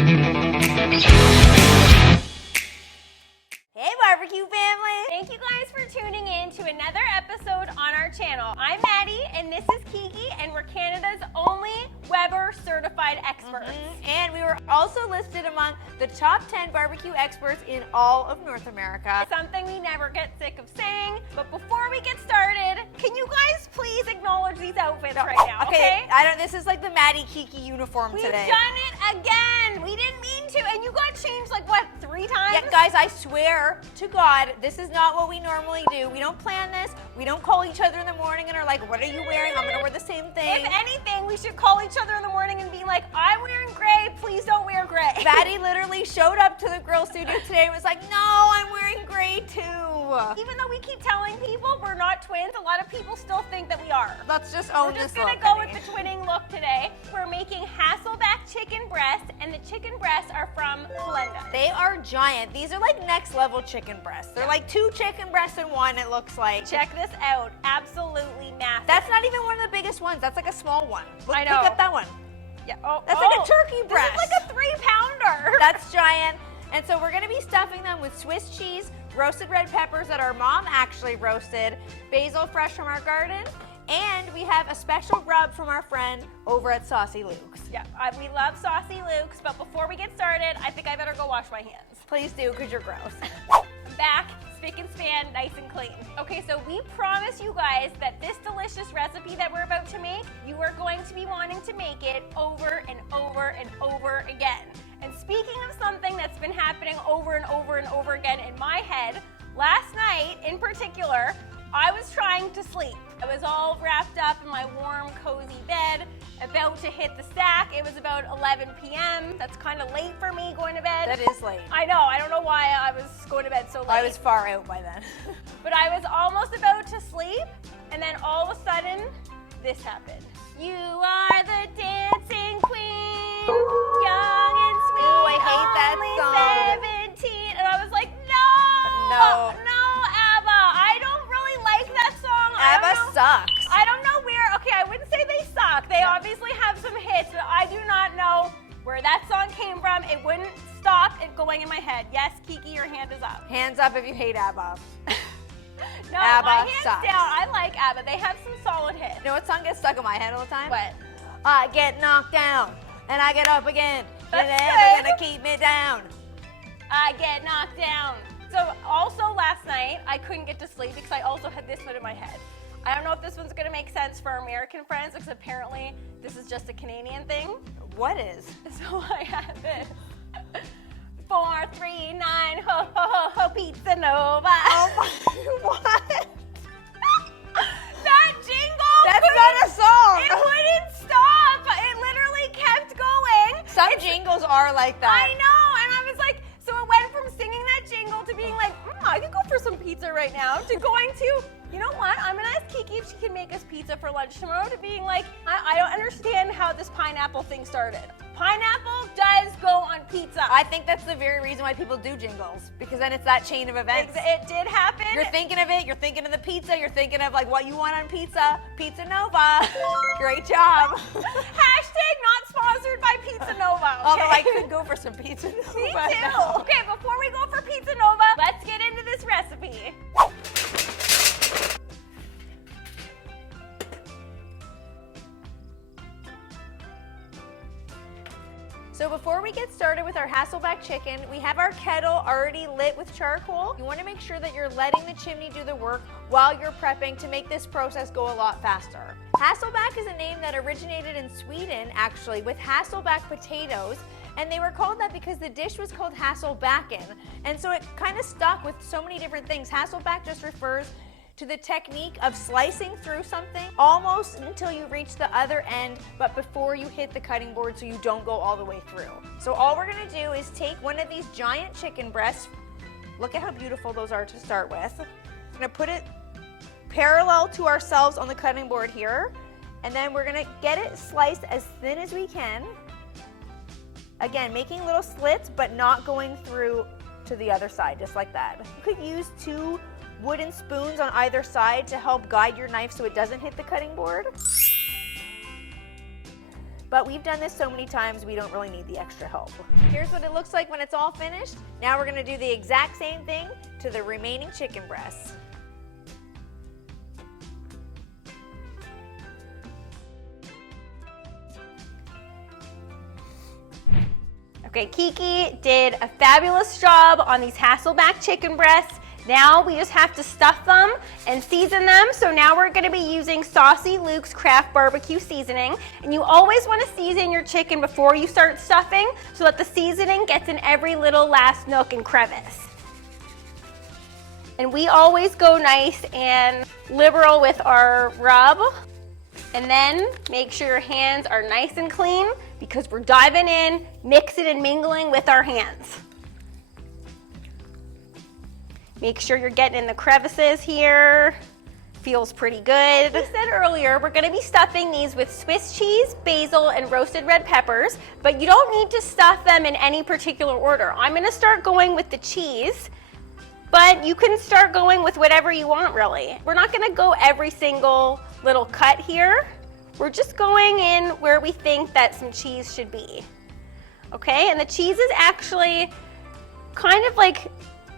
Hey barbecue family! Thank you guys for tuning in to another episode on our channel. I'm Maddie and this is Kiki and we're Canada's only Weber certified experts. And we were also listed among the top 10 barbecue experts in all of North America. Something we never get sick of saying, but before we get started, can you guys please acknowledge these outfits right now, okay? This is like the Maddie Kiki uniform We've today. done it again! We didn't mean to, and you got changed like what, 3 times? Yeah, guys, I swear to God, this is not what we normally do. We don't plan this. We don't call each other in the morning and are like, what are you wearing? I'm gonna wear the same thing. If anything, we should call each other in the morning and be like, I'm wearing gray, please don't wear gray. Maddie literally showed up to the grill studio today and was like, no, I'm wearing gray too. Even though we keep telling people we're not twins, a lot of people still think that we are. Let's just own We're just this gonna look, go honey. with the twinning look today. We're making Hasselback chicken breasts, and the chicken breasts are from Splenda. They are giant. These are like next level chicken breasts. They're like 2 chicken breasts in one, it looks like. Check this out, absolutely massive. That's not even one of the biggest ones. That's like a small one. Look, I know. Pick up that one. Yeah. That's like a turkey breast. This is like a 3-pounder. That's giant. And so we're gonna be stuffing them with Swiss cheese, roasted red peppers that our mom actually roasted, basil fresh from our garden, and we have a special rub from our friend over at Saucy Luke's. Yeah, we love Saucy Luke's, but before we get started, I think I better go wash my hands. Please do, because you're gross. I'm back, spick and span, nice and clean. Okay, so we promise you guys that this delicious recipe that we're about to make, you are going to be wanting to make it over and over and over again. And speaking of something that's been happening over and over and over again in my head, last night in particular, I was trying to sleep. I was all wrapped up in my warm, cozy bed, about to hit the stack. It was about 11 p.m. That's kind of late for me going to bed. That is late. I know, I don't know why I was going to bed so late. I was far out by then. But I was almost about to sleep, and then all of a sudden, this happened. You are the dancing queen, young and sweet. Ooh, I hate that only 17. And I was like, no, ABBA. I don't really like that song. ABBA sucks. I don't know where, okay, I wouldn't say they suck. They obviously have some hits, but I do not know where that song came from. It wouldn't stop it going in my head. Yes, Kiki, your hand is up. Hands up if you hate ABBA. No, ABBA my hands sucks. down. I like ABBA. They have some solid hits. You know what song gets stuck in my head all the time? What? I get knocked down, and I get up again. That's You're never good. gonna keep me down. I get knocked down. So also last night, I couldn't get to sleep because I also had this one in my head. I don't know if this one's gonna make sense for our American friends because apparently this is just a Canadian thing. What is? So I had this. 4, 3, 9, ho, ho, ho, ho, pizza nova. Oh my, what? That jingle! That's not a song. It wouldn't stop. It literally kept going. Some jingles are like that. I know, and I was like, so it went from singing that jingle to being like, I could go for some pizza right now, to going to, you know what, I'm gonna ask Kiki if she can make us pizza for lunch tomorrow, to being like, I don't understand how this pineapple thing started. Pineapple does go on pizza. I think that's the very reason why people do jingles, because then it's that chain of events. It did happen. You're thinking of it, you're thinking of the pizza, you're thinking of like what you want on pizza. Pizza Nova. Great job. Hashtag not sponsored by Pizza Nova. Okay? Although I could go for some pizza Nova. Me too. now. Okay, before we go for Pizza Nova, let's get into this recipe. So before we get started with our Hasselback chicken, we have our kettle already lit with charcoal. You want to make sure that you're letting the chimney do the work while you're prepping to make this process go a lot faster. Hasselback is a name that originated in Sweden, actually, with Hasselback potatoes. And they were called that because the dish was called Hasselbacken. And so it kind of stuck with so many different things. Hasselback just refers to the technique of slicing through something almost until you reach the other end, but before you hit the cutting board so you don't go all the way through. So all we're gonna do is take one of these giant chicken breasts. Look at how beautiful those are to start with. I'm gonna put it parallel to ourselves on the cutting board here, and then we're gonna get it sliced as thin as we can. Again, making little slits, but not going through to the other side, just like that. You could use 2 wooden spoons on either side to help guide your knife so it doesn't hit the cutting board. but we've done this so many times we don't really need the extra help. Here's what it looks like when it's all finished. Now we're gonna do the exact same thing to the remaining chicken breasts. Okay, Kiki did a fabulous job on these Hasselback chicken breasts. Now we just have to stuff them and season them. So now we're gonna be using Saucy Luke's Craft Barbecue Seasoning. And you always wanna season your chicken before you start stuffing so that the seasoning gets in every little last nook and crevice. And we always go nice and liberal with our rub. And then make sure your hands are nice and clean because we're diving in, mixing and mingling with our hands. Make sure you're getting in the crevices here. Feels pretty good. As I said earlier, we're gonna be stuffing these with Swiss cheese, basil, and roasted red peppers, but you don't need to stuff them in any particular order. I'm gonna start going with the cheese, but you can start going with whatever you want, really. We're not gonna go every single little cut here. We're just going in where we think that some cheese should be. Okay, and the cheese is actually kind of like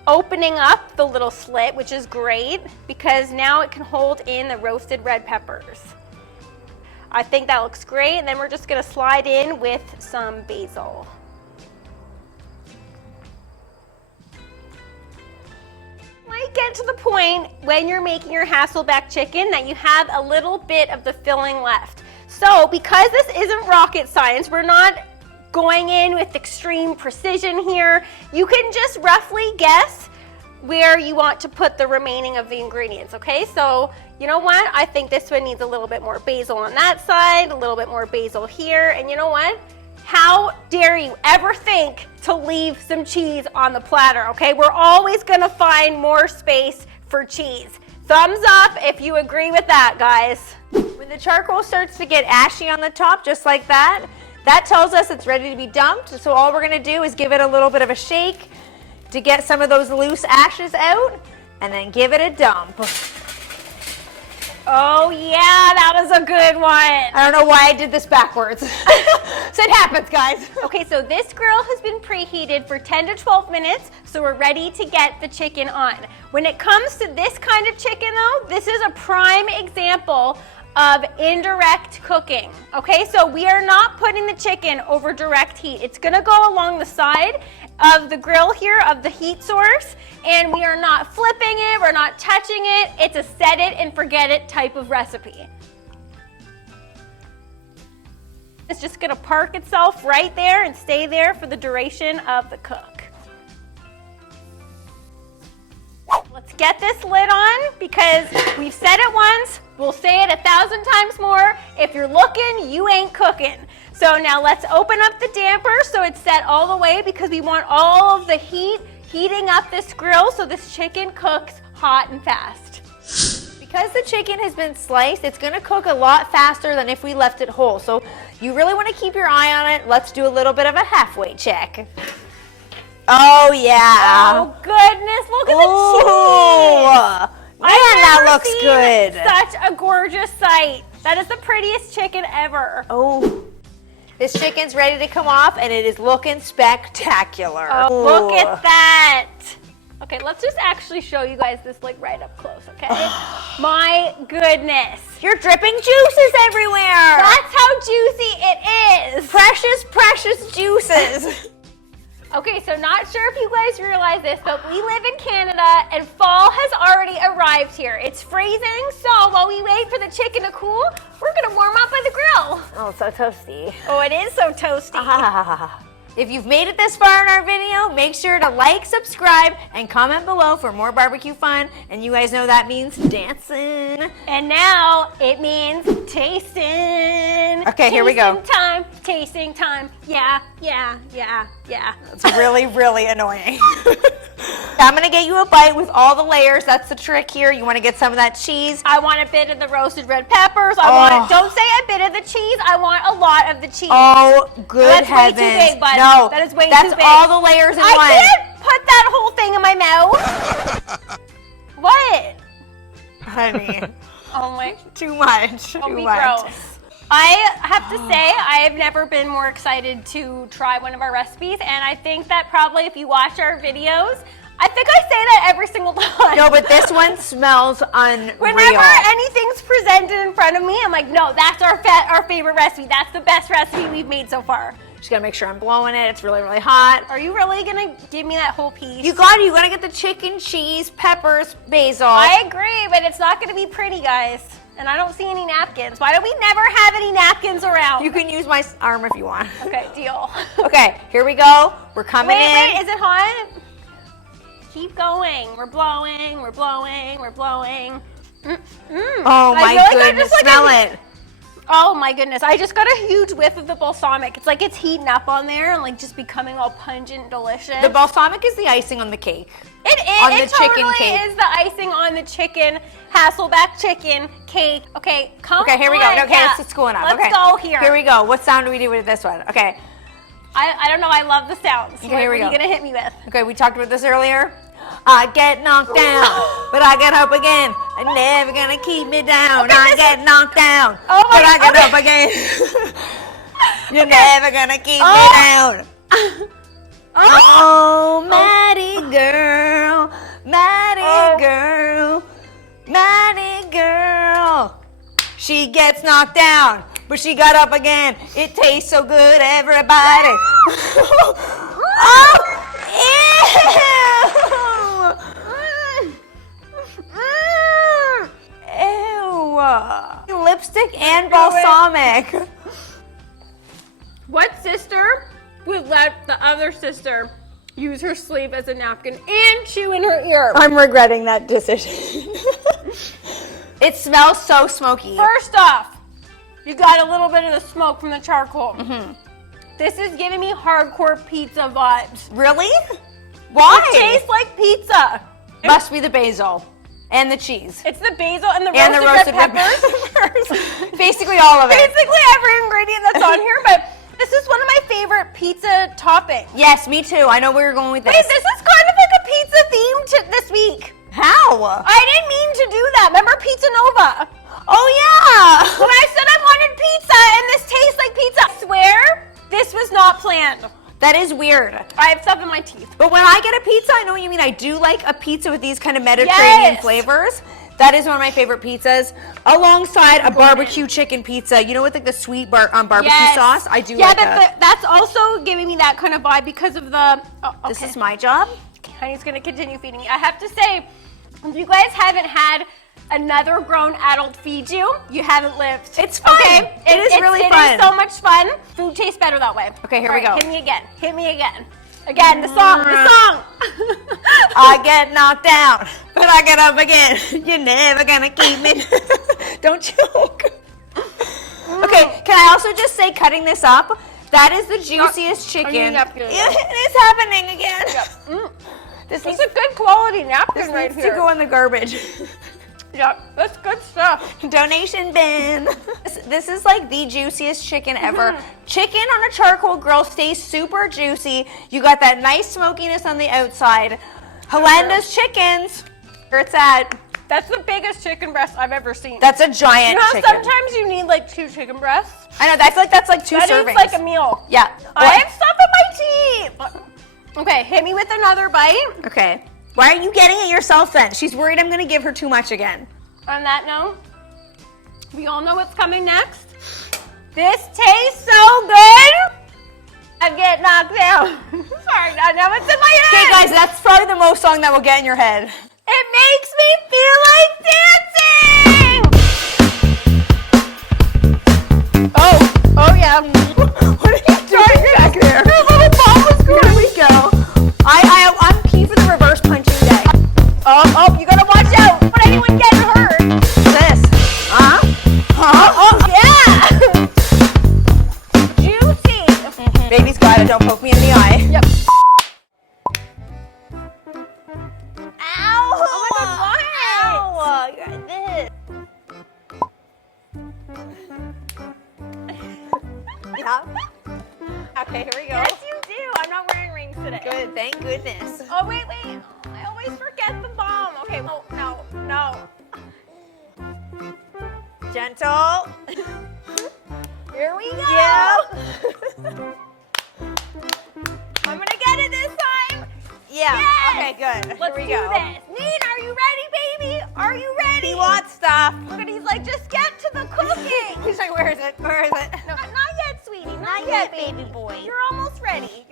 opening up the little slit, which is great because now it can hold in the roasted red peppers. I think that looks great, and then we're just gonna slide in with some basil. Might get to the point when you're making your Hasselback chicken that you have a little bit of the filling left. So because this isn't rocket science, we're not going in with extreme precision here. You can just roughly guess where you want to put the remaining of the ingredients, okay? So you know what? I think this one needs a little bit more basil on that side, a little bit more basil here, and you know what? How dare you ever think to leave some cheese on the platter, okay? We're always gonna find more space for cheese. Thumbs up if you agree with that, guys. When the charcoal starts to get ashy on the top, just like that, that tells us it's ready to be dumped. So all we're gonna do is give it a little bit of a shake to get some of those loose ashes out, and then give it a dump. Oh yeah, that was a good one. I don't know why I did this backwards. So it happens, guys. Okay, so this grill has been preheated for 10 to 12 minutes, so we're ready to get the chicken on. When it comes to this kind of chicken though, this is a prime example of indirect cooking. Okay, so we are not putting the chicken over direct heat. It's gonna go along the side of the grill here, of the heat source, and we are not flipping it, we're not touching it. It's a set it and forget it type of recipe. It's just gonna park itself right there and stay there for the duration of the cook. Let's get this lid on because we've said it once, we'll say it 1,000 times more. If you're looking, you ain't cooking. So now let's open up the damper so it's set all the way because we want all of the heat heating up this grill so this chicken cooks hot and fast. Because the chicken has been sliced, it's gonna cook a lot faster than if we left it whole. So you really wanna keep your eye on it. Let's do a little bit of a halfway check. Oh yeah. Oh goodness, look at the cheese. Man, that looks good. Such a gorgeous sight. That is the prettiest chicken ever. Oh. This chicken's ready to come off and it is looking spectacular. Oh, look at that. Okay, let's just actually show you guys this like right up close, okay? My goodness. You're dripping juices everywhere. That's how juicy it is. Precious, precious juices. Okay, so not sure if you guys realize this, but we live in Canada and fall has already arrived here. It's freezing, so while we wait for the chicken to cool, we're gonna warm up by the grill. Oh, so toasty. Oh, it is so toasty. If you've made it this far in our video, make sure to like, subscribe, and comment below for more barbecue fun. And you guys know that means dancing. And now it means tasting. Okay, here we go. Tasting time. Yeah. It's really, really annoying. I'm gonna get you a bite with all the layers. That's the trick here. You wanna get some of that cheese. I want a bit of the roasted red peppers. Don't say a bit of the cheese. I want a lot of the cheese. Oh, good heavens. That's way too big, bud. No, that is way that's too big. all the layers in one. I can't put that whole thing in my mouth. What? Honey. Oh my. Too much. Don't Too be much. gross. I have to say, I have never been more excited to try one of our recipes, and I think that probably if you watch our videos, I think I say that every single time. No, but this one smells unreal. Whenever anything's presented in front of me, I'm like, no, that's our favorite recipe. That's the best recipe we've made so far. Just gotta make sure I'm blowing it. It's really, really hot. Are you really gonna give me that whole piece? You got it. You gotta get the chicken, cheese, peppers, basil. I agree, but it's not gonna be pretty, guys. And I don't see any napkins. Why do we never have any napkins around? You can use my arm if you want. Okay, deal. Okay, here we go. We're coming in. Wait, is it hot? Keep going. We're blowing, we're blowing, we're blowing. Oh my goodness, smell it. Oh my goodness, I just got a huge whiff of the balsamic. It's like it's heating up on there and like just becoming all pungent, delicious. The balsamic is the icing on the cake. It is. On the it chicken totally cake. is the icing on the chicken, Hasselback chicken cake. Okay, come on. Okay, here we go. Okay, yeah. let's go enough. Let's okay. go here. Here we go. What sound do we do with this one? Okay. I don't know, I love the sounds. Okay, here we go. What are you gonna hit me with? Okay, we talked about this earlier. I get knocked down, but I get up again. I'm never gonna keep me down. Okay, I get knocked down, Oh my but I get God. up again. You're never gonna keep me down. Oh, Maddie girl, Maddie girl, Maddie girl. She gets knocked down, but she got up again. It tastes so good, everybody. Oh, ew. Ew. Lipstick and balsamic. What sister would let the other sister use her sleeve as a napkin and chew in her ear? I'm regretting that decision. It smells so smoky. First off, you got a little bit of the smoke from the charcoal. This is giving me hardcore pizza vibes. Really? Why? It tastes like pizza. Must be the basil and the cheese. It's the basil and the And roasted, the roasted red peppers. peppers. Basically all of it. Basically every ingredient that's on here, but this is one of my favorite pizza toppings. Yes, me too. I know where you're going with this. Wait, this is kind of like a pizza theme this week. How? I didn't mean to do that. Remember Pizza Nova? Oh, yeah. When I said I wanted pizza and this tastes like pizza, I swear this was not planned. That is weird. I have stuff in my teeth. But when I get a pizza, I know what you mean. I do like a pizza with these kind of Mediterranean flavors. That is one of my favorite pizzas, alongside a barbecue chicken pizza. You know, with like the sweet barbecue sauce. I do like that. That's also giving me that kind of vibe because of the. Oh, okay. This is my job. Honey's gonna continue feeding me. I have to say, if you guys haven't had another grown adult feed you, you haven't lived. It's fun. Okay? It is really fun. It is so much fun. Food tastes better that way. Okay, here we go. Hit me again. Hit me again. Again, the song. I get knocked down, but I get up again. You're never gonna keep me. Don't choke. Okay, can I also just say, cutting this up, that is the juiciest chicken. It is happening again. This is a good quality napkin This right needs here. to go in the garbage. Yeah, that's good stuff. Donation bin. This is like the juiciest chicken ever. Chicken on a charcoal grill stays super juicy. You got that nice smokiness on the outside. Helenda's chickens. Where it's at. That's the biggest chicken breast I've ever seen. That's a giant you know, chicken. sometimes you need like 2 chicken breasts. I know, that's like 2 That servings. is like a meal. Yeah. I have stuff in my teeth. Okay, hit me with another bite. Okay. Why are you getting it yourself then? She's worried I'm gonna give her too much again. On that note, we all know what's coming next. This tastes so good. I get knocked down. Sorry, now it's in my head. Okay guys, that's probably the most song that will get in your head. It makes me feel like dancing. Oh yeah. What are you doing back there? Her little ball was going. Here we go. I'm key for the reverse punching day. Oh, you gotta watch out. Would anyone get hurt? This. Oh, yeah. Juicy. Baby's got it. Don't poke me in the eye. Yep. Ow! Oh my God, why? Ow! You got this. Yeah. Okay, here we go. Yes, you do. I'm not wearing rings today. Good, thank goodness. Oh, wait. I always forget the bomb. Okay, well, no. Gentle. Here we go. Yeah. I'm gonna get it this time. Yeah. Yes. Okay, good. Let's Here we do go. this. Neen, are you ready, baby? Are you ready? He wants stuff. Look at, he's like, just get to the cooking. He's like, where is it? Where is it? No, not yet, sweetie. Not yet, baby boy. You're almost ready.